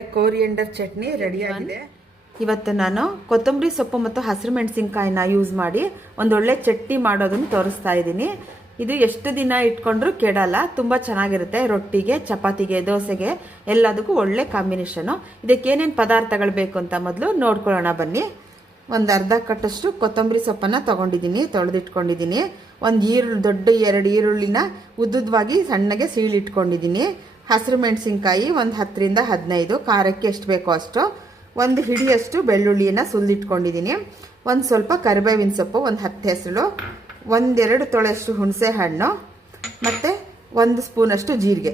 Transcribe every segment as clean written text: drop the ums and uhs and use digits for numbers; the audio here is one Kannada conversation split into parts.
ಕೋರಿಯಂಡರ್ ಚಟ್ನಿ ರೆಡಿಯಾಗಿದೆ. ಇವತ್ತು ನಾನು ಕೊತ್ತಂಬರಿ ಸೊಪ್ಪು ಮತ್ತು ಹಸಿರು ಮೆಣಸಿನ್ಕಾಯಿನ ಯೂಸ್ ಮಾಡಿ ಒಂದೊಳ್ಳೆ ಚಟ್ನಿ ಮಾಡೋದನ್ನು ತೋರಿಸ್ತಾ ಇದ್ದೀನಿ. ಇದು ಎಷ್ಟು ದಿನ ಇಟ್ಕೊಂಡ್ರೂ ಕೆಡಲ್ಲ, ತುಂಬ ಚೆನ್ನಾಗಿರುತ್ತೆ. ರೊಟ್ಟಿಗೆ, ಚಪಾತಿಗೆ, ದೋಸೆಗೆ ಎಲ್ಲದಕ್ಕೂ ಒಳ್ಳೆ ಕಾಂಬಿನೇಷನು. ಇದಕ್ಕೆ ಏನೇನು ಪದಾರ್ಥಗಳು ಬೇಕು ಅಂತ ಮೊದಲು ನೋಡ್ಕೊಳ್ಳೋಣ ಬನ್ನಿ. ಒಂದು ಅರ್ಧ ಕಟ್ಟಷ್ಟು ಕೊತ್ತಂಬರಿ ಸೊಪ್ಪನ್ನು ತೊಗೊಂಡಿದ್ದೀನಿ, ತೊಳೆದಿಟ್ಕೊಂಡಿದ್ದೀನಿ. ಒಂದು ದೊಡ್ಡ 2 ಈರುಳ್ಳಿನ ಉದ್ದುದ್ವಾಗಿ ಸಣ್ಣಗೆ ಸೀಳಿಟ್ಕೊಂಡಿದ್ದೀನಿ. ಹಸಿರು ಮೆಣಸಿನ್ಕಾಯಿ ಒಂದು 10ರಿಂದ 15, ಖಾರಕ್ಕೆ ಎಷ್ಟು ಬೇಕೋ ಅಷ್ಟು. ಒಂದು ಹಿಡಿಯಷ್ಟು ಬೆಳ್ಳುಳ್ಳಿಯನ್ನು ಸುಲಿದಿಟ್ಕೊಂಡಿದ್ದೀನಿ. ಒಂದು ಸ್ವಲ್ಪ ಕರಿಬೇವಿನ ಸೊಪ್ಪು, ಒಂದು 10 ಹೆಸರು, 1-2 ತೊಳೆಯಷ್ಟು ಹುಣಸೆ ಹಣ್ಣು ಮತ್ತು 1 ಸ್ಪೂನಷ್ಟು ಜೀರಿಗೆ.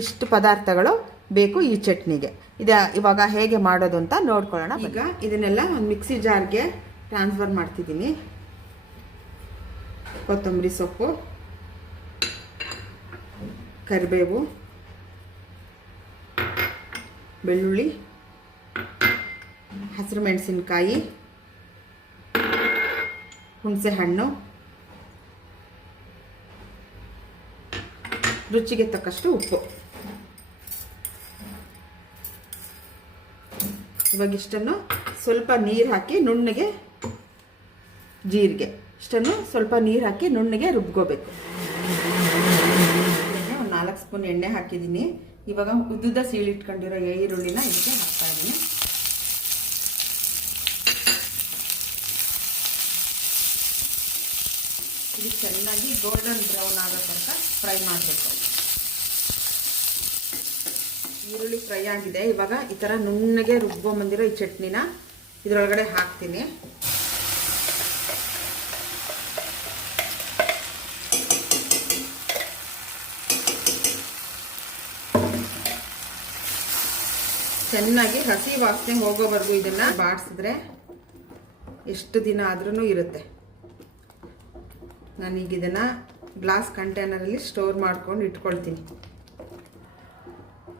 ಇಷ್ಟು ಪದಾರ್ಥಗಳು ಬೇಕು ಈ ಚಟ್ನಿಗೆ. ಇವಾಗ ಹೇಗೆ ಮಾಡೋದು ಅಂತ ನೋಡ್ಕೊಳ್ಳೋಣ. ಈಗ ಇದನ್ನೆಲ್ಲ ಒಂದು ಮಿಕ್ಸಿ ಜಾರ್ಗೆ ಟ್ರಾನ್ಸ್ಫರ್ ಮಾಡ್ತಿದ್ದೀನಿ. ಕೊತ್ತಂಬರಿ ಸೊಪ್ಪು, ಕರಿಬೇವು, ಬೆಳ್ಳುಳ್ಳಿ, ಹಸಿರು ಮೆಣಸಿನ್ಕಾಯಿ, ಹುಣಸೆ ಹಣ್ಣು, ರುಚಿಗೆ ತಕ್ಕಷ್ಟು ಉಪ್ಪು. ಇವಾಗ ಇಷ್ಟನ್ನು ಸ್ವಲ್ಪ ನೀರು ಹಾಕಿ ನುಣ್ಣಗೆ, ಜೀರಿಗೆ ಇಷ್ಟನ್ನು ಸ್ವಲ್ಪ ನೀರು ಹಾಕಿ ನುಣ್ಣಗೆ ರುಬ್ಕೋಬೇಕು. ಒಂದು 4 ಸ್ಪೂನ್ ಎಣ್ಣೆ ಹಾಕಿದ್ದೀನಿ. ಇವಾಗ ಉದ್ದುದ್ದ ಸೀಳಿಟ್ಕೊಂಡಿರೋ ಈರುಳ್ಳಿನ ಇದಕ್ಕೆ ಹಾಕ್ತಾ ಇದ್ದೀನಿ. ಇದು ಚೆನ್ನಾಗಿ ಗೋಲ್ಡನ್ ಬ್ರೌನ್ ಆಗೋ ತನಕ ಫ್ರೈ ಮಾಡಬೇಕು. ಈರುಳ್ಳಿ ಫ್ರೈ ಆಗಿದೆ. ಇವಾಗ ಈ ಥರ ನುಣ್ಣಗೆ ರುಬ್ಕೊಂಬಂದಿರೋ ಈ ಚಟ್ನಿನ ಇದರೊಳಗಡೆ ಹಾಕ್ತೀನಿ. ಚೆನ್ನಾಗಿ ಹಸಿ ವಾಸನೆ ಹೋಗೋವರೆಗೂ ಇದನ್ನು ಬಾಡಿಸಿದ್ರೆ ಎಷ್ಟು ದಿನ ಆದ್ರೂ ಇರುತ್ತೆ. ನಾನೀಗ ಇದನ್ನು ಗ್ಲಾಸ್ ಕಂಟೈನರಲ್ಲಿ ಸ್ಟೋರ್ ಮಾಡ್ಕೊಂಡು ಇಟ್ಕೊಳ್ತೀನಿ.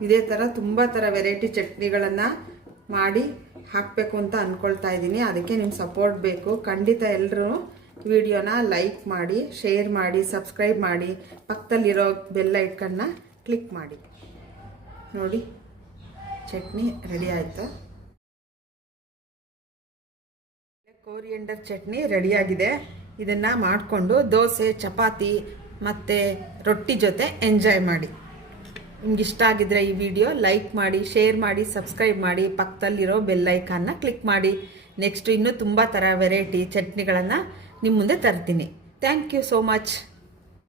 ಇದೇ ಥರ ತುಂಬ ಥರ ವೆರೈಟಿ ಚಟ್ನಿಗಳನ್ನು ಮಾಡಿ ಹಾಕಬೇಕು ಅಂತ ಅಂದ್ಕೊಳ್ತಾ ಇದ್ದೀನಿ. ಅದಕ್ಕೆ ನಿಮ್ಮ ಸಪೋರ್ಟ್ ಬೇಕು. ಖಂಡಿತ ಎಲ್ಲರೂ ವಿಡಿಯೋನ ಲೈಕ್ ಮಾಡಿ, ಶೇರ್ ಮಾಡಿ, ಸಬ್ಸ್ಕ್ರೈಬ್ ಮಾಡಿ, ಪಕ್ಕದಲ್ಲಿರೋ ಬೆಲ್ ಐಕನ್ನ ಕ್ಲಿಕ್ ಮಾಡಿ. ನೋಡಿ, ಚಟ್ನಿ ರೆಡಿ ಆಯಿತು. ಕೋರಿಯಂಡರ್ ಚಟ್ನಿ ರೆಡಿಯಾಗಿದೆ. ಇದನ್ನು ಮಾಡಿಕೊಂಡು ದೋಸೆ, ಚಪಾತಿ ಮತ್ತು ರೊಟ್ಟಿ ಜೊತೆ ಎಂಜಾಯ್ ಮಾಡಿ. ನಿಮ್ಗೆ ಇಷ್ಟ ಆಗಿದ್ರೆ ಈ ವಿಡಿಯೋ ಲೈಕ್ ಮಾಡಿ, ಶೇರ್ ಮಾಡಿ, ಸಬ್ಸ್ಕ್ರೈಬ್ ಮಾಡಿ, ಪಕ್ಕದಲ್ಲಿರೋ ಬೆಲ್ ಐಕಾನ್ನ ಕ್ಲಿಕ್ ಮಾಡಿ. ನೆಕ್ಸ್ಟ್ ಇನ್ನೂ ತುಂಬ ಥರ ವೆರೈಟಿ ಚಟ್ನಿಗಳನ್ನು ನಿಮ್ಮ ಮುಂದೆ ತರ್ತೀನಿ. Thank you so much.